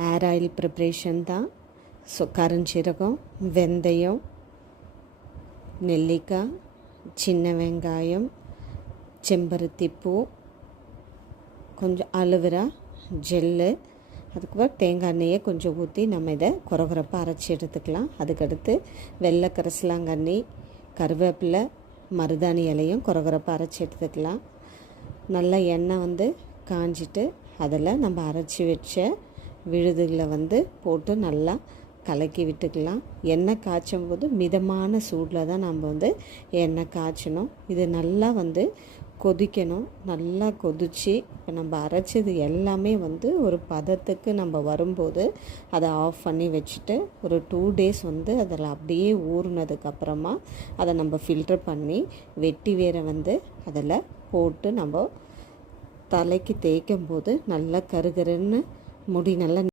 Hair oil preparation தான். So கருஞ்சீரகம், வெந்தயம், நெல்லிக்காய், சின்ன வெங்காயம், செம்பருத்திப்பூ, கொஞ்சம் அலோவேரா ஜெல்லு, அதுக்கப்புறம் தேங்காய் எண்ணெயை கொஞ்சம் ஊற்றி நம்ம இதை கொரகொரப்பாக அரைச்சி எடுத்துக்கலாம். அதுக்கடுத்து வெள்ளை கரிசலாங்கண்ணி, கருவேப்பிலை, மருதாணி இலையும் கொரகொரப்பாக அரைச்சி எடுத்துக்கலாம். நல்லா எண்ணெய் காஞ்சிட்டு அதில் நம்ம அரைச்சி வச்ச விழுதுகளை போட்டு நல்லா கலக்கி விட்டுக்கலாம். எண்ணெய் காய்ச்சும் போது மிதமான சூடில் தான் நம்ம எண்ணெய் காய்ச்சணும். இது நல்லா கொதிக்கணும். நல்லா கொதித்து இப்போ நம்ம அரைச்சது எல்லாமே ஒரு பதத்துக்கு நம்ம வரும்போது அதை ஆஃப் பண்ணி வச்சுட்டு ஒரு 2 days அதில் அப்படியே ஊறினதுக்கப்புறமா அதை நம்ம ஃபில்டர் பண்ணி வெட்டி வேரை அதில் போட்டு நம்ம தலைக்கு தேய்க்கும் போது நல்லா கருகருன்னு முடி நல்லா